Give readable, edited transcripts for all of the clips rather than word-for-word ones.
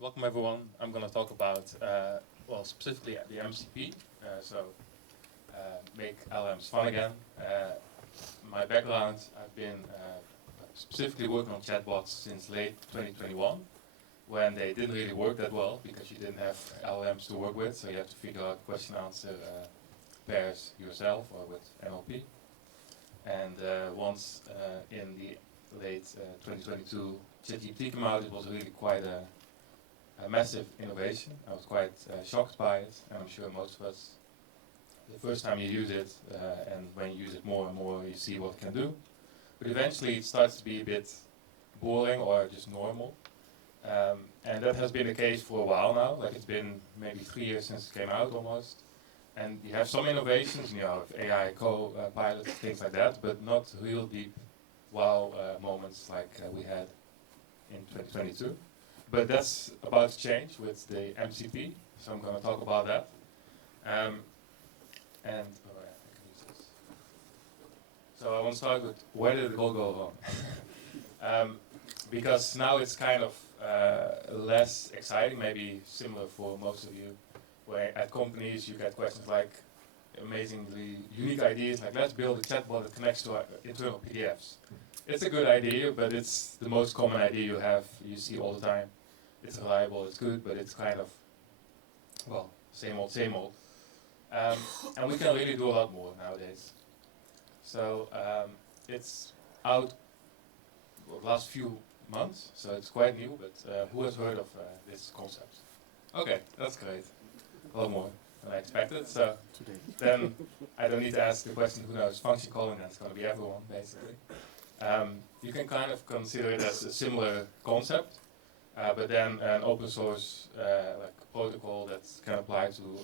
Welcome everyone. I'm going to talk about, well, specifically the MCP, make LLMs fun again. My background, I've been specifically working on chatbots since late 2021, when they didn't really work that well because you didn't have LLMs to work with, so you have to figure out question-answer pairs yourself or with NLP. And once in the late 2022 ChatGPT came out, it was really quite a massive innovation. I was quite shocked by it, and I'm sure most of us, the first time you use it, and when you use it more and more, you see what it can do. But eventually it starts to be a bit boring or just normal. And that has been the case for a while now, like it's been maybe 3 years since it came out almost. And you have some innovations, you know, AI co-pilots, things like that, but not real deep wow moments like we had in 2022. But that's about to change with the MCP, so I'm going to talk about that. So I want to start with where did it all go wrong? Because now it's kind of less exciting, maybe similar for most of you, where at companies you get questions like amazingly unique ideas, like let's build a chatbot that connects to our internal PDFs. It's a good idea, but it's the most common idea you see all the time. It's reliable, it's good, but it's kind of, well, same old, same old. And we can really do a lot more nowadays. So it's out the last few months, so it's quite new, but who has heard of this concept? Okay, that's great. A lot more than I expected. So then I don't need to ask the question, who knows, function calling, that's going to be everyone, basically. You can kind of consider it as a similar concept, but then an open source like protocol that can apply to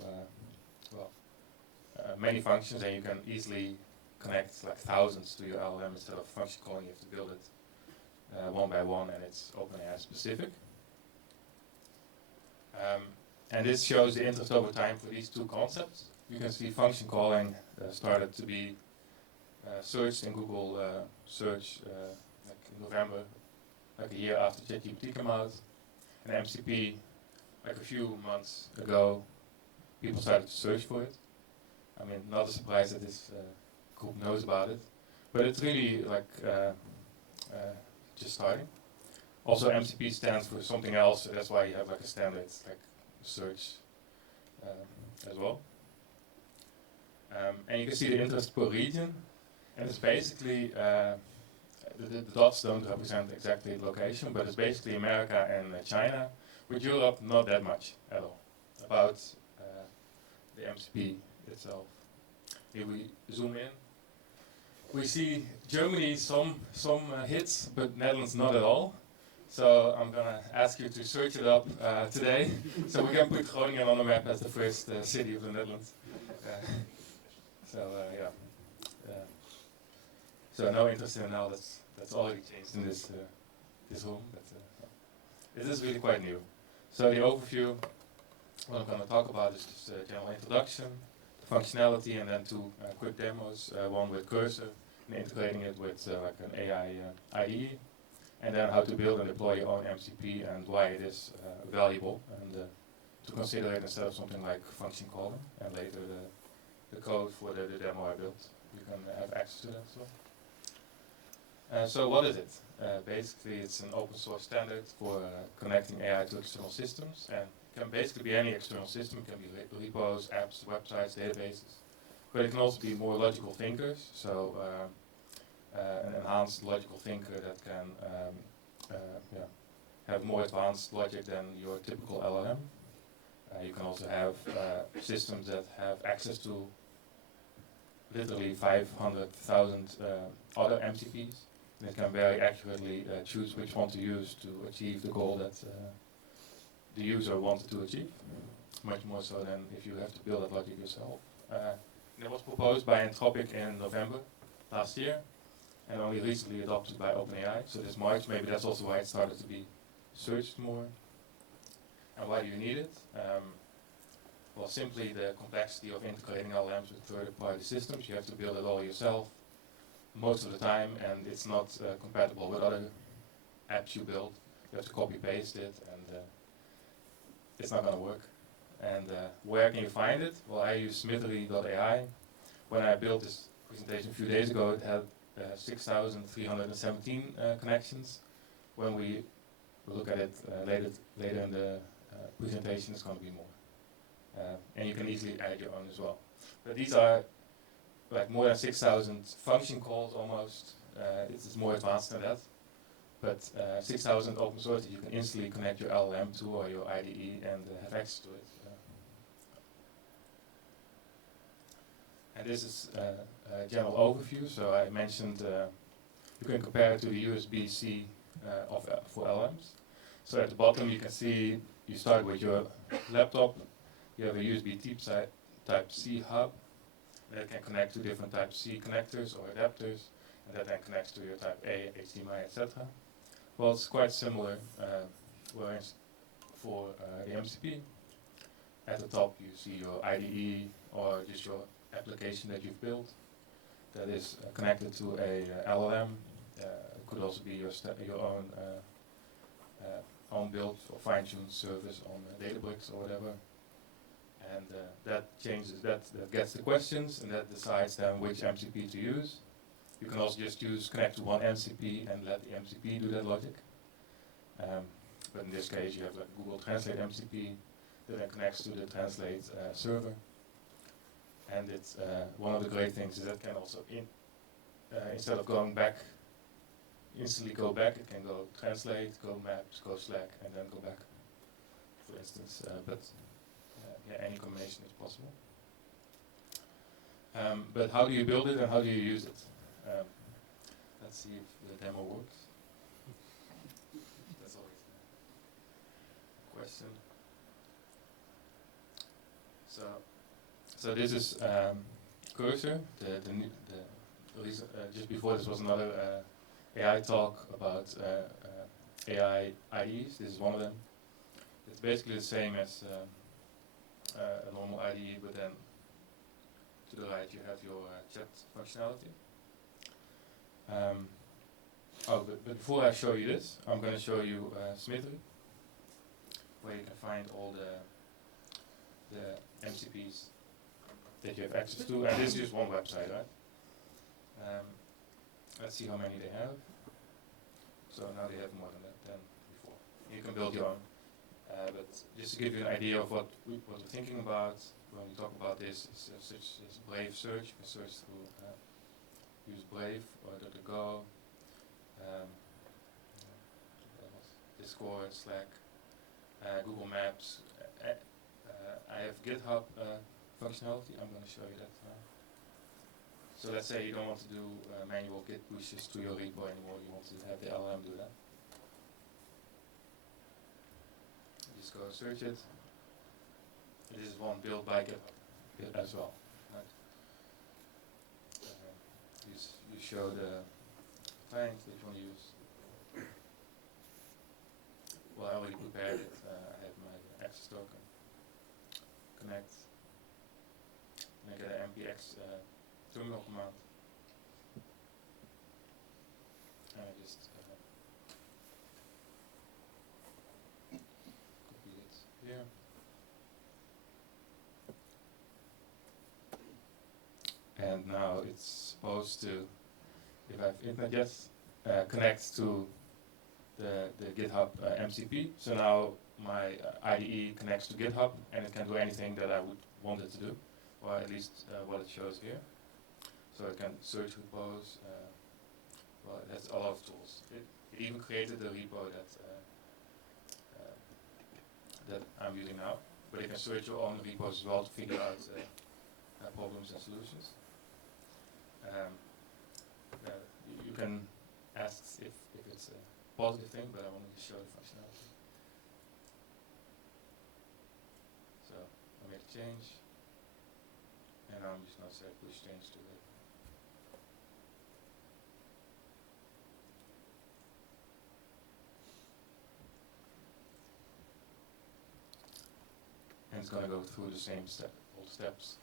many functions, and you can easily connect like thousands to your LLM instead of function calling. You have to build it one by one, and it's OpenAI specific. And this shows the interest over time for these two concepts. You can see function calling started to be searched in Google search like in November, like a year after ChatGPT came out. And MCP, like a few months ago, people started to search for it. I mean, not a surprise that this group knows about it, but it's really like just starting. Also, MCP stands for something else, so that's why you have like a standard like search as well. And you can see the interest per region, and it's basically the dots don't represent exactly the location, but it's basically America and China, with Europe not that much at all, about the MCP itself. Here we zoom in. We see Germany some hits, but Netherlands not at all. So I'm going to ask you to search it up today, so we can put Groningen on the map as the first city of the Netherlands. So no interest in now, that's already changed in this room, but it is really quite new. So the overview, what I'm going to talk about is just a general introduction, the functionality, and then two quick demos, one with Cursor, and integrating it with like an AI IE, and then how to build and deploy your own MCP and why it is valuable, and to consider it instead of something like function calling, and later the code for the demo I built. You can have access to that as well. So what is it? Basically it's an open source standard for connecting AI to external systems, and it can basically be any external system. It can be repos, apps, websites, databases, but it can also be more logical thinkers, so an enhanced logical thinker that can have more advanced logic than your typical LLM. You can also have systems that have access to literally 500,000 other MCPs. It can very accurately choose which one to use to achieve the goal that the user wanted to achieve, much more so than if you have to build that logic yourself. It was proposed by Anthropic in November last year, and only recently adopted by OpenAI, so this March. Maybe that's also why it started to be searched more. And why do you need it? Well, simply the complexity of integrating LLMs with third-party systems. You have to build it all yourself most of the time, and it's not compatible with other apps you build. You have to copy-paste it, and it's not going to work. And where can you find it? Well, I use smithery.ai. When I built this presentation a few days ago, it had 6,317 connections. When we look at it later in the presentation, it's going to be more. And you can easily add your own as well. But these are like more than 6,000 function calls almost. It's more advanced than that. But 6,000 open source that you can instantly connect your LLM to or your IDE and have access to it. And this is a general overview. So I mentioned you can compare it to the USB-C for LLMs. So at the bottom you can see you start with your laptop. You have a USB type C hub that can connect to different type C connectors or adapters, and that then connects to your type A, HDMI, etc. Well, it's quite similar. Whereas for the MCP, at the top you see your IDE or just your application that you've built that is connected to a LLM. It could also be your own built or fine-tuned service on Databricks or whatever. And that changes, that gets the questions, and that decides then which MCP to use. You can also just connect to one MCP and let the MCP do that logic. But in this case, you have like Google Translate MCP that then connects to the Translate server. And it's one of the great things is that can also, instead of going back, instantly go back, it can go Translate, go Maps, go Slack, and then go back, for instance. Yeah, any combination is possible. But how do you build it and how do you use it? Let's see if the demo works. That's always a question. So this is Cursor. Just before this was another AI talk about AI IDEs. This is one of them. It's basically the same as a normal IDE, but then to the right you have your chat functionality. But before I show you this, I'm going to show you Smithery, where you can find all the MCPs that you have access to. And this is just one website, right? Let's see how many they have. So now they have more than before. You can build your own. But just to give you an idea of what we're thinking about when we talk about this, is such as Brave search. You can search through, use Brave or DuckDuckGo, Discord, Slack, Google Maps. I have GitHub functionality. I'm going to show you that now. So let's say you don't want to do manual Git pushes to your repo anymore. You want to have the LLM do that. Just go search it. This is one built by GitHub as well. Right? You show the client that you want to use. Well, I already prepared it. I have my access token. Connect. Make an MPX terminal command. And I just copy it here. And now it's supposed to, if I have internet yet, connect to the GitHub MCP. So now my IDE connects to GitHub and it can do anything that I would want it to do, or at least what it shows here. So it can search repos. Well, it has a lot of tools. It even created a repo that I'm using now. But you can search your own repos as well to figure out problems and solutions. You can ask if it's a positive thing, but I wanted to show the functionality. So I made a change, and now I'm just going to say push change to it. And it's going to go through the same all steps.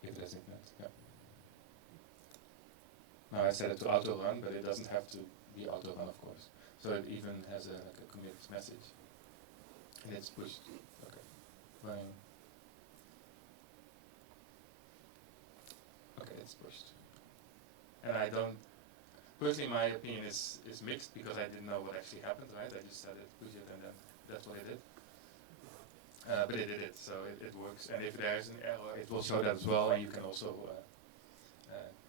If there's internet, yeah. Now I set it to auto run, but it doesn't have to be auto run, of course. So it even has like a commit message. and it's pushed. Okay, running. Okay, it's pushed. And I don't, personally my opinion is mixed because I didn't know what actually happened, right? I just said it, push it, and then that's what it did. But it did it, so it works. And if there's an error, it will show that as well, and you can also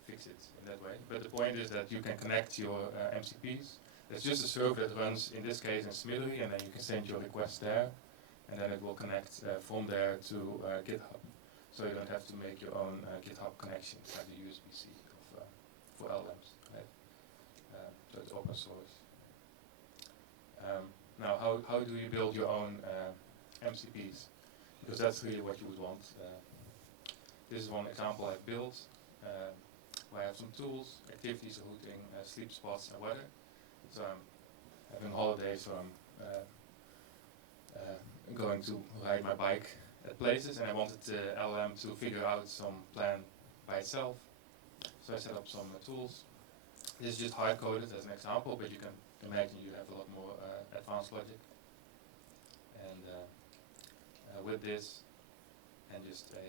fix it in that way. But the point is that you can connect your MCPs. It's just a server that runs, in this case, in Smithery, and then you can send your request there, and then it will connect from there to GitHub. So you don't have to make your own GitHub connection like the USB-C for LLMs. Right? So it's open source. Now, how do you build your own MCPs? Because that's really what you would want. This is one example I've built. Where I have some tools, activities, routing, sleep spots, and weather. So I'm having holidays, so I'm going to ride my bike at places, and I wanted the LLM to figure out some plan by itself. So I set up some tools. This is just hard-coded as an example, but you can imagine you have a lot more advanced logic. And with this, and just an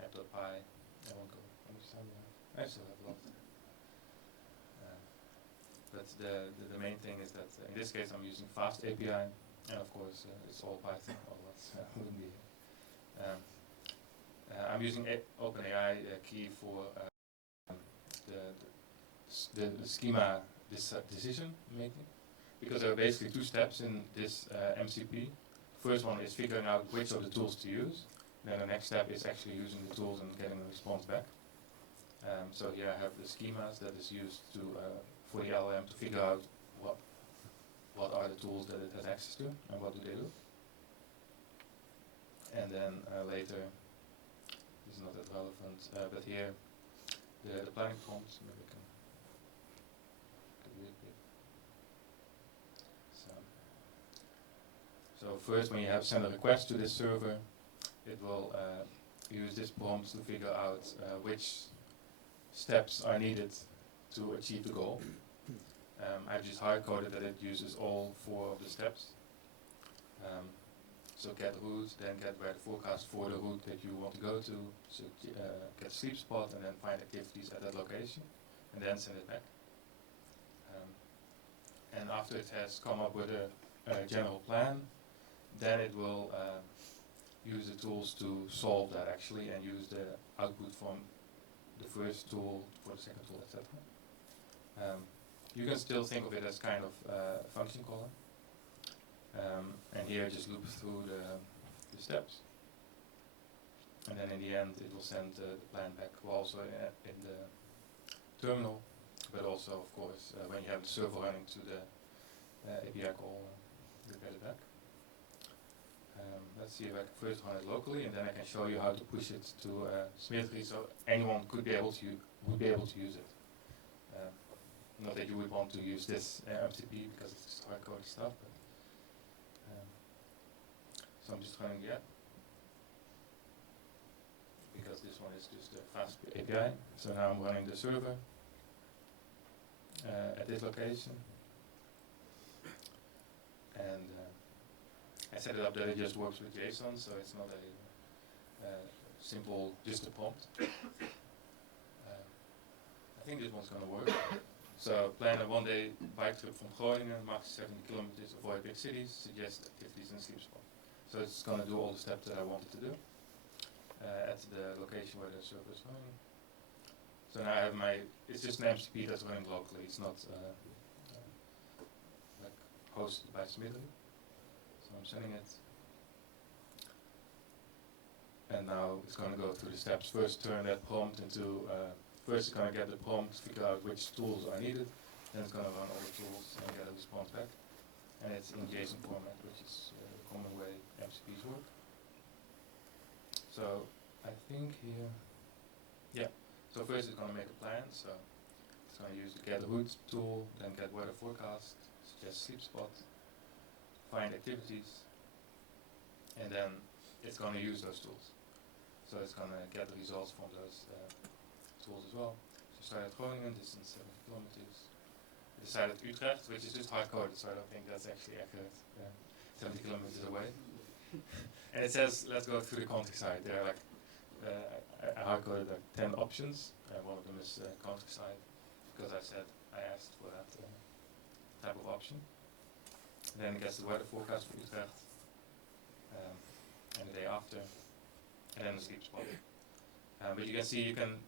app.py, I won't go understand that. I still have a lot. But the main thing is that in this case I'm using Fast API, and of course it's all Python, otherwise wouldn't be here. I'm using OpenAI key for the schema decision making, because there are basically two steps in this MCP. First one is figuring out which of the tools to use, and then the next step is actually using the tools and getting a response back. So here I have the schemas that is used to for the LLM to figure out what are the tools that it has access to and what do they do. And then later, this is not that relevant, but here the planning prompts, maybe I can read it. So first, when you have send a request to this server, it will use this prompt to figure out which steps are needed to achieve the goal. I've just hard-coded that it uses all 4 of the steps. So get route, then get weather forecast for the route that you want to go to, so get sleep spot, and then find activities at that location, and then send it back. And after it has come up with a general plan, then it will use the tools to solve that actually, and use the output from the first tool for the second tool, etc. You can still think of it as kind of function caller. And here just loop through the steps. And then in the end it will send the plan back, well, also in the terminal, but also of course when you have the server running to the API call, you get it back. Let's see if I can first run it locally, and then I can show you how to push it to Smithery, so anyone would be able to use it. Not that you would want to use this MCP because it's just hard-coded stuff, but so I'm just running the app because this one is just a fast API. So now I'm running the server at this location, and I set it up that it just works with JSON, so it's not a simple, just a prompt. I think this one's going to work. So plan a one-day bike trip from Groningen, max 70 kilometers, avoid big cities, suggest activities and sleep spot. So it's going to do all the steps that I wanted to do at the location where the server is running. So now I have it's just an MCP that's running locally, it's not like hosted by Smithery. So I'm sending it. And now it's going to go through the steps. First turn that prompt into, first it's going to get the prompt, figure out which tools are needed, then it's going to run all the tools and get a response back. And it's in JSON format, which is the common way MCPs work. So I think here, yeah. So first it's going to make a plan, so it's going to use the get route tool, then get weather forecast, suggest sleep spot, find activities, and then it's going to use those tools. So it's going to get the results from those tools as well. So start at Groningen, distance 70 kilometers. Decide at Utrecht, which is just hard-coded, so I don't think that's actually accurate. Yeah. 70 kilometers away. And it says, let's go through the countryside. There are like, I hard-coded like 10 options, and one of them is countryside, because I asked for that type of option. And then it gets the weather forecast for Utrecht, and the day after, and then the sleep spot. But you can see you can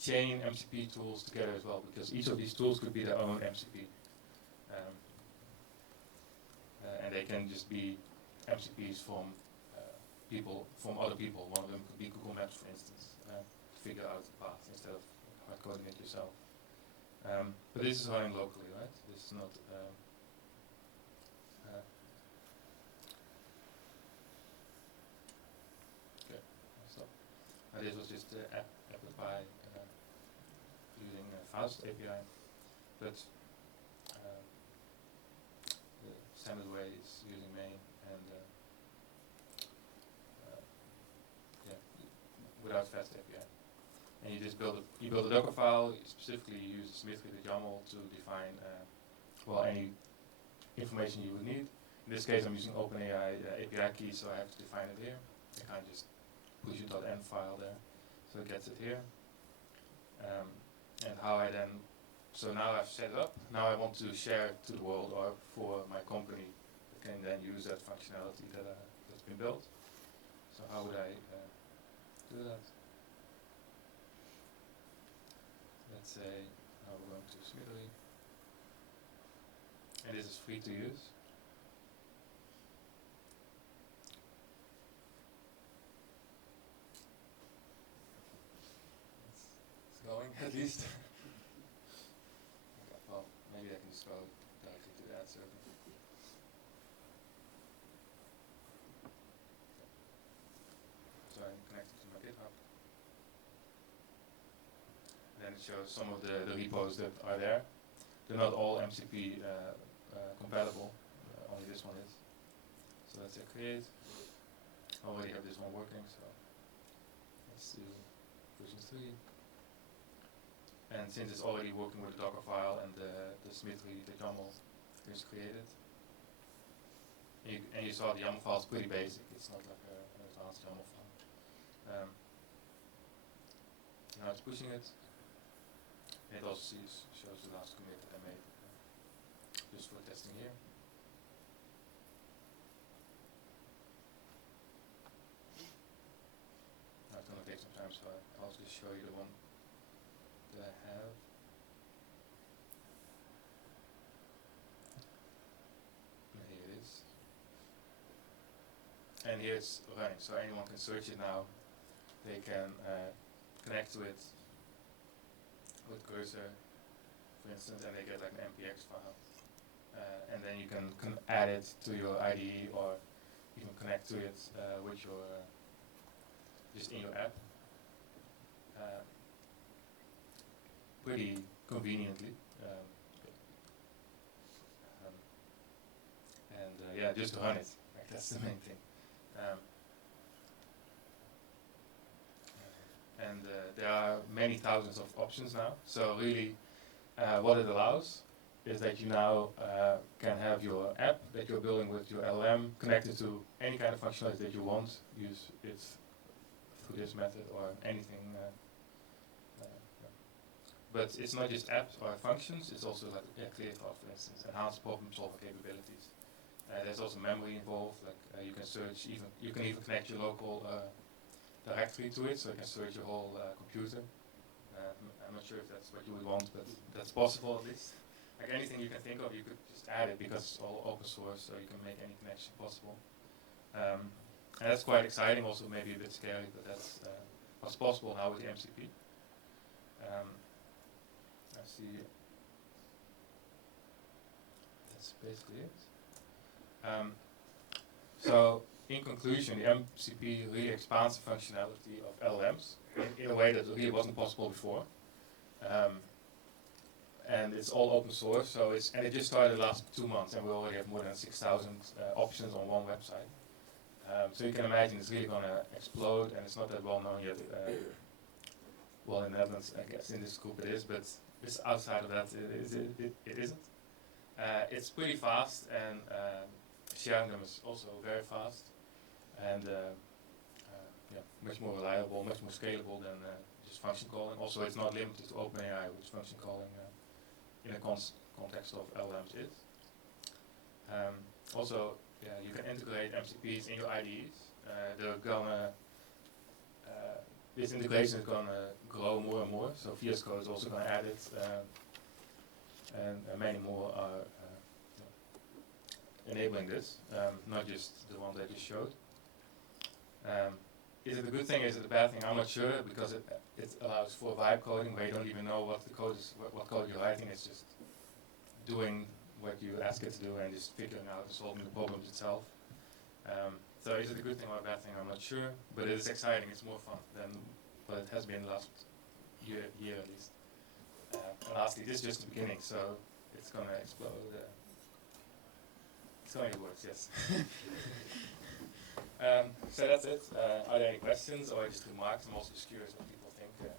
chain MCP tools together as well, because each of these tools could be their own MCP. And they can just be MCPs from people, from other people. One of them could be Google Maps, for instance, to figure out the path instead of hard coding it yourself. But this is running locally, right? This is not. Okay, I'll stop. This was just applied by using Faust API, but the standard way is using main and without Fast API. And you just build a Docker file. Specifically, you use Symmetry the YAML to define any information you would need. In this case, I'm using OpenAI API key, so I have to define it here. I can't just push a .env file there, so it gets it here. And how I then, so now I've set it up. Now I want to share it to the world or for my company that can then use that functionality that's been built. So how would I do that? Let's say now we're going to Smittery, and this is free to use. It's going at least. Okay, well, maybe I can just go directly to the ad server. So I'm connected to my GitHub. Then it shows some of the repos that are there. They're not all MCP compatible, only this one is. So let's say create. I already have this one working, so let's do version 3. And since it's already working with the Docker file and the Symmetry, the YAML is created. And you saw the YAML file is pretty basic, it's not like an advanced YAML file. Now it's pushing it. It also shows the last commit that I made just for testing here. Now it's going to take some time, so I'll just show you the one that I have. And here it is. And here it's running, so anyone can search it now. They can connect to it with cursor, for instance, and they get like an MPX file. And then you can add it to your IDE or even connect to it with your, just in your app. Pretty conveniently. Yeah, just run it. Like, that's the main thing. And there are many thousands of options now. So really, what it allows is that you now can have your app that you're building with your LLM connected to any kind of functionality that you want. Use it through this method or anything. But it's not just apps or functions. It's also like clear thought, for instance, enhanced problem-solving capabilities. There's also memory involved. Like you can search even. You can even connect your local directory to it, so you can search your whole computer. I'm not sure if that's what you would want, but that's possible at least. Like anything you can think of, you could just add it because it's all open source, so you can make any connection possible. And that's quite exciting, also maybe a bit scary, but that's what's possible now with the MCP. I see. That's basically it. So, in conclusion, the MCP really expands the functionality of LLMs in a way that really wasn't possible before. And it's all open source, so it just started the last 2 months, and we already have more than 6,000 options on one website. So you can imagine it's really going to explode, and it's not that well known yet. Well, in the Netherlands, I guess, in this group it is, but it's outside of that, it isn't. It's pretty fast, and sharing them is also very fast, and much more reliable, much more scalable than just function calling. Also, it's not limited to OpenAI, which function calling in a context of LLMs is. Also, you can integrate MCPs in your IDEs. They're gonna this integration is gonna grow more and more. So VS Code is also gonna add it, and many more are enabling this, not just the one that you showed. Is it a good thing? Is it a bad thing? I'm not sure, because it allows for vibe coding where you don't even know what the code is, what code you're writing. It's just doing what you ask it to do and just figuring out and solving the problems itself. So is it a good thing or a bad thing? I'm not sure, but it is exciting. It's more fun than what it has been the last year at least. And lastly, this is just the beginning, so it's gonna explode. It's gonna get worse, yes. So that's it. Are there any questions or just remarks? I'm also just curious what people think.